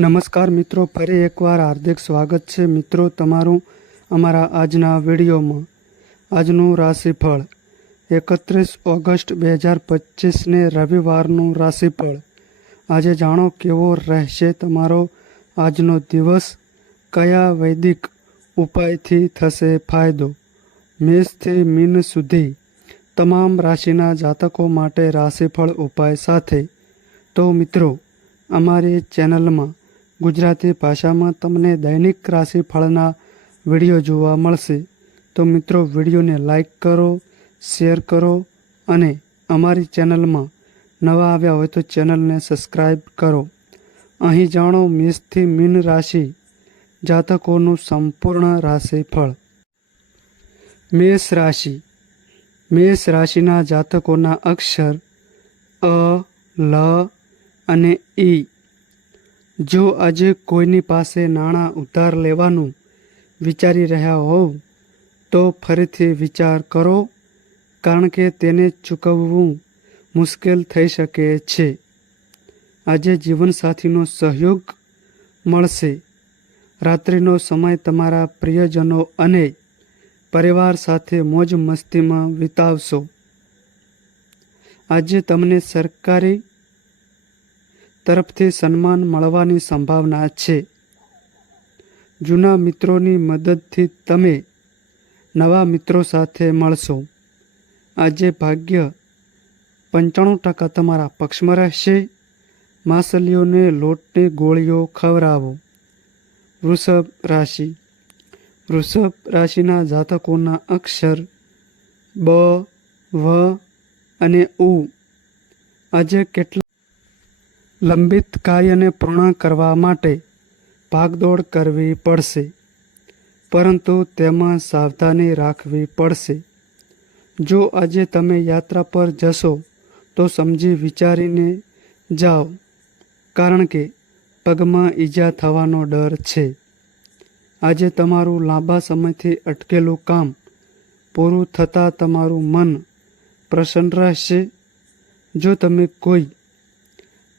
નમસ્કાર મિત્રો, ફરી એકવાર હાર્દિક સ્વાગત છે. મિત્રો, તમારું અમારા આજના વિડીયોમાં આજનું રાશિફળ એકત્રીસ ઓગસ્ટ બે હજાર પચીસને રવિવારનું રાશિફળ. આજે જાણો કેવો રહેશે તમારો આજનો દિવસ, કયા વૈદિક ઉપાયથી થશે ફાયદો? મેષથી મીન સુધી તમામ રાશિના જાતકો માટે રાશિફળ ઉપાય સાથે. તો મિત્રો, અમારી ચેનલમાં ગુજરાતી ભાષામાં તમને દૈનિક રાશિફળના વીડિયો જોવા મળશે. તો મિત્રો, વિડીયોને લાઈક કરો, શેર કરો અને અમારી ચેનલમાં નવા આવ્યા હોય તો ચેનલને સબસ્ક્રાઈબ કરો. અહીં જાણો મેષથી મીન રાશિ જાતકોનું સંપૂર્ણ રાશિફળ. મેષ રાશિ. મેષ રાશિના જાતકોના અક્ષર અ, લ અને ઈ. જો આજે કોઈની પાસે નાણાં ઉધાર લેવાનું વિચારી રહ્યા હોવ, તો ફરીથી વિચાર કરો, કારણ કે તેને ચૂકવવું મુશ્કેલ થઈ શકે છે. આજે જીવનસાથીનો સહયોગ મળશે. રાત્રિનો સમય તમારા પ્રિયજનો અને પરિવાર સાથે મોજ મસ્તીમાં વિતાવશો. આજે તમને સરકારી તરફથી સન્માન મળવાની સંભાવના છે. જૂના મિત્રોની મદદથી તમે નવા મિત્રો સાથે મળશો. આજે ભાગ્ય પંચાણું ટકા તમારા પક્ષમાં રહેશે. માસલીઓને લોટની ગોળીઓ ખવડાવો. વૃષભ રાશિ. વૃષભ રાશિના જાતકોના અક્ષર બ, વ અને ઉ. આજે કેટલા લંબિત કાર્યને પૂર્ણ કરવા માટે ભાગદોડ કરવી પડશે. પરંતુ તેમાં સાવધાની રાખવી પડશે. જો આજે તમે યાત્રા પર જશો, તો સમજી વિચારીને જાઓ, કારણ કે પગમાં ઈજા થવાનો ડર છે. આજે તમારું લાંબા સમયથી અટકેલું કામ પૂરું થતાં તમારું મન પ્રસન્ન રહેશે. જો તમે કોઈ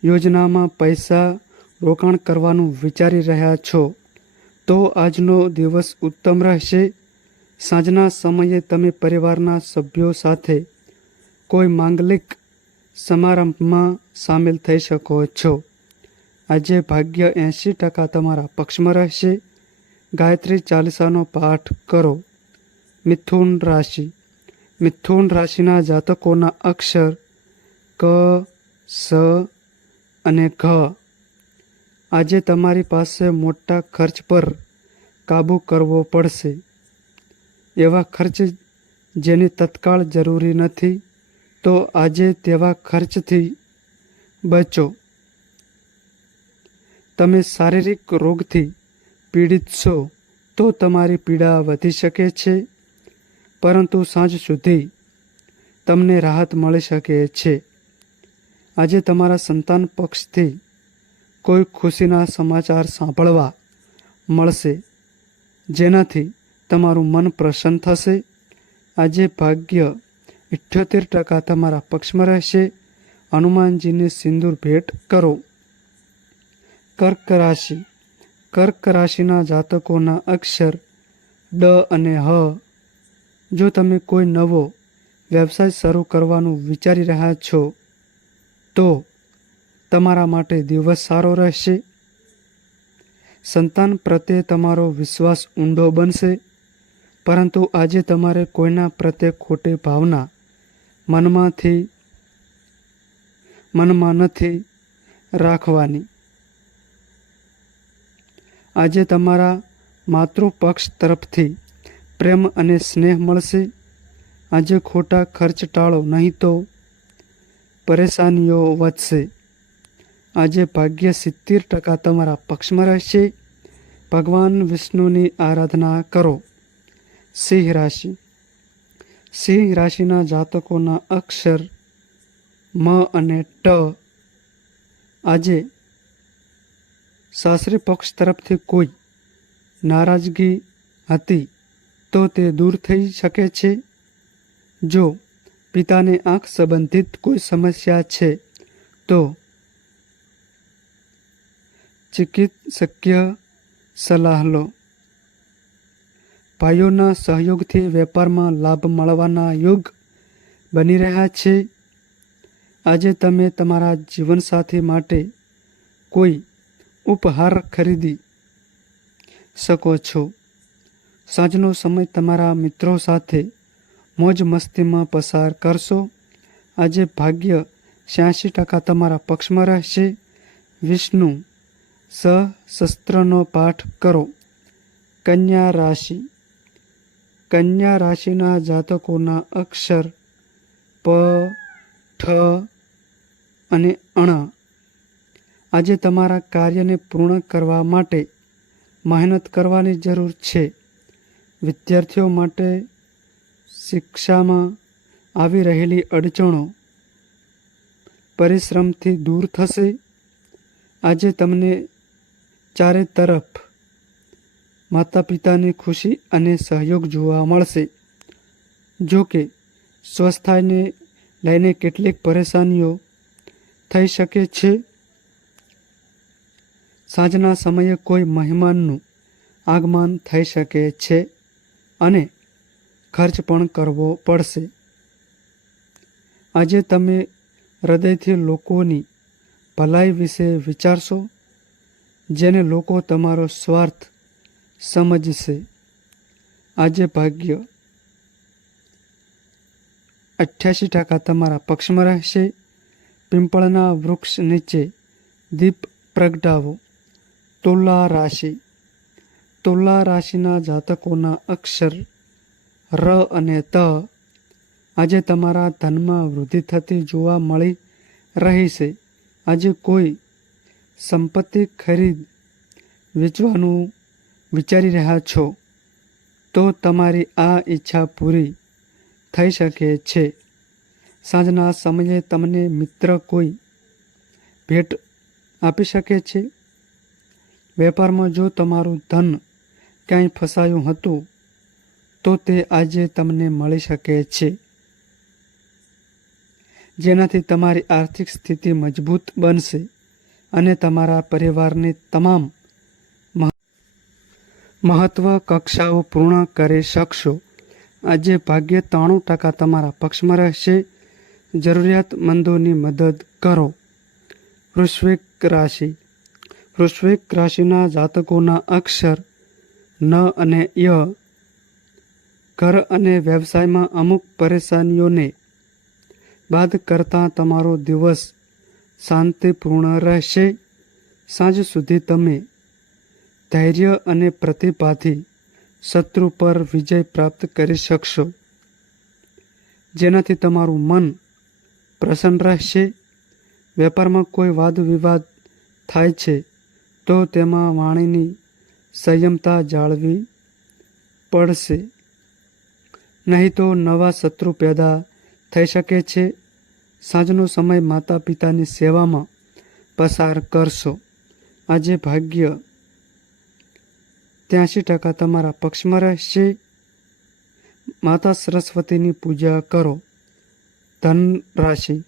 યોજનામાં પૈસા રોકાણ કરવાનું વિચારી રહ્યા છો, તો આજનો દિવસ ઉત્તમ રહેશે. સાંજના સમયે તમે પરિવારના સભ્યો સાથે કોઈ માંગલિક સમારંભમાં સામેલ થઈ શકો છો. આજે ભાગ્ય એંશી ટકા તમારા પક્ષમાં રહેશે. ગાયત્રી ચાલીસાનો પાઠ કરો. મિથુન રાશિ. મિથુન રાશિના જાતકોના અક્ષર ક, સ અને ઘ આજે તમારી પાસે મોટા ખર્ચ પર કાબૂ કરવો પડશે. એવા ખર્ચ જેની તત્કાળ જરૂરી નથી, તો આજે તેવા ખર્ચથી બચો. તમે શારીરિક રોગથી પીડિત છો, તો તમારી પીડા વધી શકે છે, પરંતુ સાંજ સુધી તમને રાહત મળી શકે છે. આજે તમારા સંતાન પક્ષથી કોઈ ખુશીના સમાચાર સાંભળવા મળશે, જેનાથી તમારું મન પ્રસન્ન થશે. આજે ભાગ્ય ઇઠ્યોતેર ટકા તમારા પક્ષમાં રહેશે. હનુમાનજીને સિંદૂર ભેટ કરો. કર્ક રાશિ. કર્ક રાશિના જાતકોના અક્ષર ડ અને હ. જો તમે કોઈ નવો વ્યવસાય શરૂ કરવાનું વિચારી રહ્યા છો તો તમારા માટે દિવસ સારો રહેશે. સંતાન પ્રત્યે તમારો વિશ્વાસ ઊંડો બનશે, પરંતુ આજે તમારે કોઈના પ્રત્યે ખોટી ભાવના મનમાંથી, મનમાં નથી રાખવાની. આજે તમારા માતૃપક્ષ તરફથી પ્રેમ અને સ્નેહ મળશે. આજે ખોટા ખર્ચ ટાળો નહીં તો પરેશાનીઓ વધશે. આજે ભાગ્ય સિત્તેર ટકા તમારા પક્ષમાં રહેશે. ભગવાન વિષ્ણુની આરાધના કરો. સિંહ રાશિ. સિંહ રાશિના જાતકોના અક્ષર મ અને ટ આજે સાસરી પક્ષ તરફથી કોઈ નારાજગી હતી તો તે દૂર થઈ શકે છે. જો પિતાને આંખ સંબંધિત કોઈ સમસ્યા છે, તો ચિકિત્સકીય સલાહ લો. ભાઈઓના સહયોગથી વેપારમાં લાભ મળવાના યોગ બની રહ્યા છે. આજે તમે તમારા જીવનસાથી માટે કોઈ ઉપહાર ખરીદી શકો છો. સાંજનો સમય તમારા મિત્રો સાથે મોજ મસ્તીમાં પસાર કરશો. આજે ભાગ્ય છ્યાસી ટકા તમારા પક્ષમાં રહેશે. વિષ્ણુ સહસ્ત્રનો પાઠ કરો. કન્યા રાશિ. કન્યા રાશિના જાતકોના અક્ષર પ, ઠ અને અણ. આજે તમારા કાર્યને પૂર્ણ કરવા માટે મહેનત કરવાની જરૂર છે. વિદ્યાર્થીઓ માટે શિક્ષામાં આવી રહેલી અડચણો પરિશ્રમથી દૂર થશે? આજે તમને ચારે તરફ માતા પિતાની ખુશી અને સહયોગ જોવા મળશે. જો કે સ્વસ્થાને લઈને કેટલીક પરેશાનીઓ થઈ શકે છે. સાંજના સમયે કોઈ મહેમાનનું આગમન થઈ શકે છે અને ખર્ચ પણ કરવો પડશે. આજે તમે હૃદયથી લોકોની ભલાઈ વિશે વિચારશો, જેને લોકો તમારો સ્વાર્થ સમજશે. આજે ભાગ્ય અઠ્યાસી ટકા તમારા પક્ષમાં રહેશે. પિંપળના વૃક્ષ નીચે દીપ પ્રગટાવો. તુલા રાશિ. તુલા રાશિના જાતકોના અક્ષર ર અને ત. આજે તમારા ધનમાં વૃદ્ધિ થતી જોવા મળી રહી છે આજે કોઈ સંપત્તિ ખરીદ વેચવાનું વિચારી રહ્યા છો, તો તમારી આ ઈચ્છા પૂરી થઈ શકે છે. સાંજના સમયે તમને મિત્ર કોઈ ભેટ આપી શકે છે? વેપારમાં જો તમારું ધન ક્યાંય ફસાયું હતું તો તે આજે તમને મળી શકે છે. જેનાથી તમારી આર્થિક સ્થિતિ મજબૂત બનશે અને તમારા પરિવારની તમામ મહ- મહત્વ કક્ષાઓ પૂર્ણ કરી શકશો. આજે ભાગ્ય ત્રાણું ટકા તમારા પક્ષમાં રહેશે. જરૂરિયાતમંદોની મદદ કરો. વૃશ્વિક રાશિ. વૃશ્વિક રાશિના જાતકોના અક્ષર ન અને ય ઘર અને વ્યવસાયમાં અમુક પરેશાનીઓને બાદ કરતાં તમારો દિવસ શાંતિપૂર્ણ રહેશે. સાંજ સુધી તમે ધૈર્ય અને પ્રતિભાથી શત્રુ પર વિજય પ્રાપ્ત કરી શકશો, જેનાથી તમારું મન પ્રસન્ન રહેશે. વેપારમાં કોઈ વાદ વિવાદ થાય છે, તો તેમાં વાણીની સંયમતા જાળવી પડશે. નહીં તો નવા શત્રુ પેદા થઈ શકે છે. સાંજનો સમય માતા પિતાની સેવામાં પસાર કરશો. આજે ભાગ્ય ત્યાંશી ટકા તમારા પક્ષમાં રહેશે. માતા સરસ્વતીની પૂજા કરો. ધન રાશિ.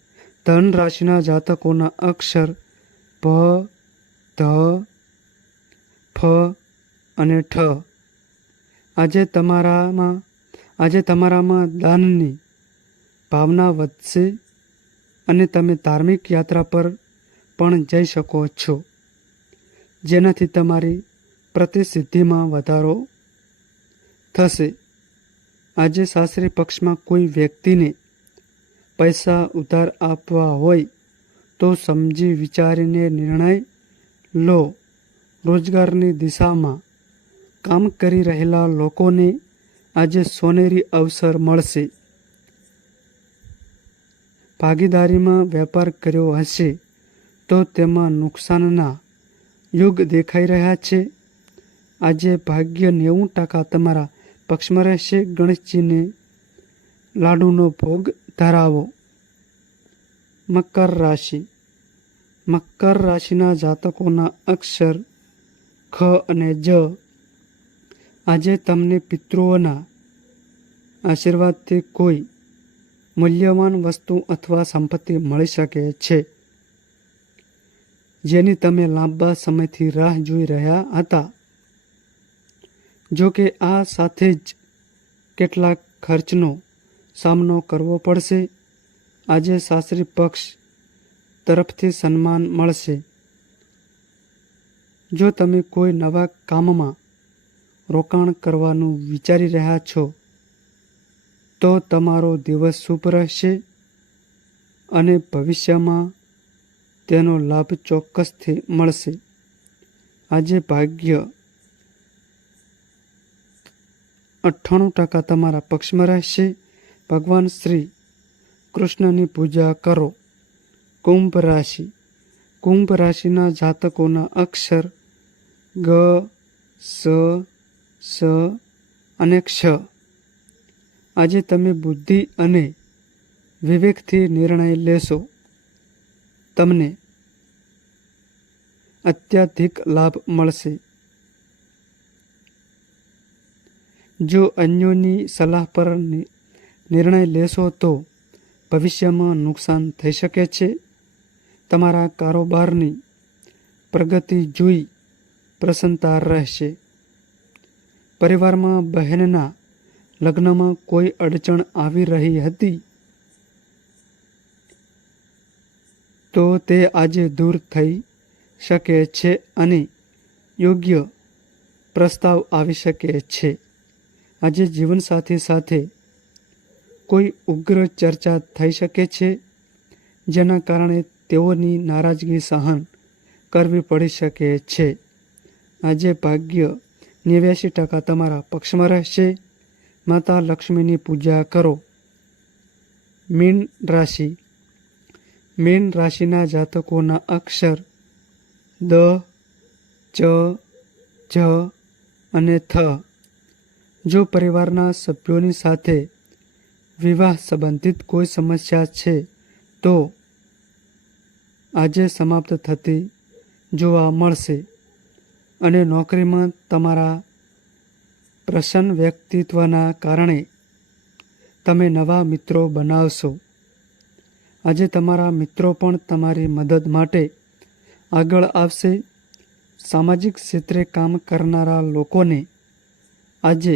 ધન રાશિના જાતકોના અક્ષર ભ ધ, ફ અને ઠ. આજે તમારામાં આજે તમારામાં દાનની ભાવના વધશે અને તમે ધાર્મિક યાત્રા પર પણ જઈ શકો છો, જેનાથી તમારી પ્રતિસિદ્ધિમાં વધારો થશે. આજે સાસરી પક્ષમાં કોઈ વ્યક્તિને પૈસા ઉધાર આપવા હોય તો સમજી વિચારીને નિર્ણય લો. રોજગારની દિશામાં કામ કરી રહેલા લોકોને આજે સોનેરી અવસર મળશે. ભાગીદારીમાં વેપાર કર્યો હશે તો તેમાં નુકસાનના યુગ દેખાઈ રહ્યા છે. આજે ભાગ્ય નેવું ટકા તમારા પક્ષમાં રહેશે. ગણેશજીને લાડુનો ભોગ ધરાવો. મકર રાશિ. મકર રાશિના જાતકોના અક્ષર ખ અને જ આજે તમને પિતૃઓના આશીર્વાદથી કોઈ મૂલ્યવાન વસ્તુ અથવા સંપત્તિ મળી શકે છે, જેની તમે લાંબા સમયથી રાહ જોઈ રહ્યા હતા. જો કે આ સાથે જ કેટલાક ખર્ચનો સામનો કરવો પડશે. આજે સાસરી પક્ષ તરફથી સન્માન મળશે. જો તમે કોઈ નવા કામમાં રોકાણ કરવાનું વિચારી રહ્યા છો, તો તમારો દિવસ શુભ રહેશે અને ભવિષ્યમાં તેનો લાભ ચોક્કસથી મળશે. આજે ભાગ્ય અઠ્ઠાણું ટકા તમારા પક્ષમાં રહેશે. ભગવાન શ્રી કૃષ્ણની પૂજા કરો. કુંભ રાશિ. કુંભ રાશિના જાતકોના અક્ષર ગ, સ સ અને ક્ષ. આજે તમે બુદ્ધિ અને વિવેકથી નિર્ણય લેશો. તમને અત્યાધિક લાભ મળશે. જો અન્યોની સલાહ પર નિર્ણય લેશો તો ભવિષ્યમાં નુકસાન થઈ શકે છે. તમારા કારોબારની પ્રગતિ જોઈ પ્રસન્નતા રહેશે. પરિવારમાં બહેનના લગ્નમાં કોઈ અડચણ આવી રહી હતી? તો તે આજે દૂર થઈ શકે છે અને યોગ્ય પ્રસ્તાવ આવી શકે છે. આજે જીવનસાથી સાથે કોઈ ઉગ્ર ચર્ચા થઈ શકે છે? જેના કારણે તેઓની નારાજગી સહન કરવી પડી શકે છે. આજે ભાગ્ય નેવ્યાસી ટકા તમારા પક્ષમાં રહેશે. માતા લક્ષ્મીની પૂજા કરો. મીન રાશિ. મીન રાશિના જાતકોના અક્ષર દ, ચ, જ અને થ. જો પરિવારના સભ્યોની સાથે વિવાહ સંબંધિત કોઈ સમસ્યા છે, તો આજે સમાપ્ત થતી જોવા મળશે. અને નોકરીમાં તમારા પ્રસન્ન વ્યક્તિત્વના કારણે તમે નવા મિત્રો બનાવશો. આજે તમારા મિત્રો પણ તમારી મદદ માટે આગળ આવશે. સામાજિક ક્ષેત્રે કામ કરનારા લોકોને આજે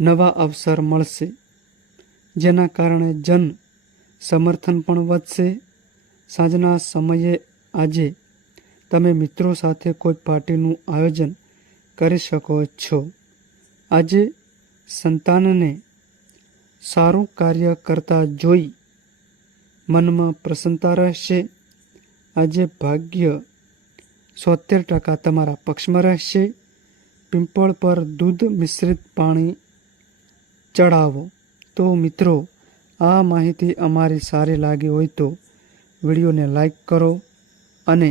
નવા અવસર મળશે, જેના કારણે જન સમર્થન પણ વધશે. સાંજના સમયે આજે તમે મિત્રો સાથે કોઈ પાર્ટીનું આયોજન કરી શકો છો. આજે સંતાનને સારું કાર્ય કરતા જોઈ મનમાં પ્રસન્નતા રહેશે. આજે ભાગ્ય સોતેર ટકા તમારા પક્ષમાં રહેશે. પિંપળ પર દૂધ મિશ્રિત પાણી ચડાવો તો મિત્રો, આ માહિતી અમારી સારી લાગી હોય તો વિડીયોને લાઈક કરો અને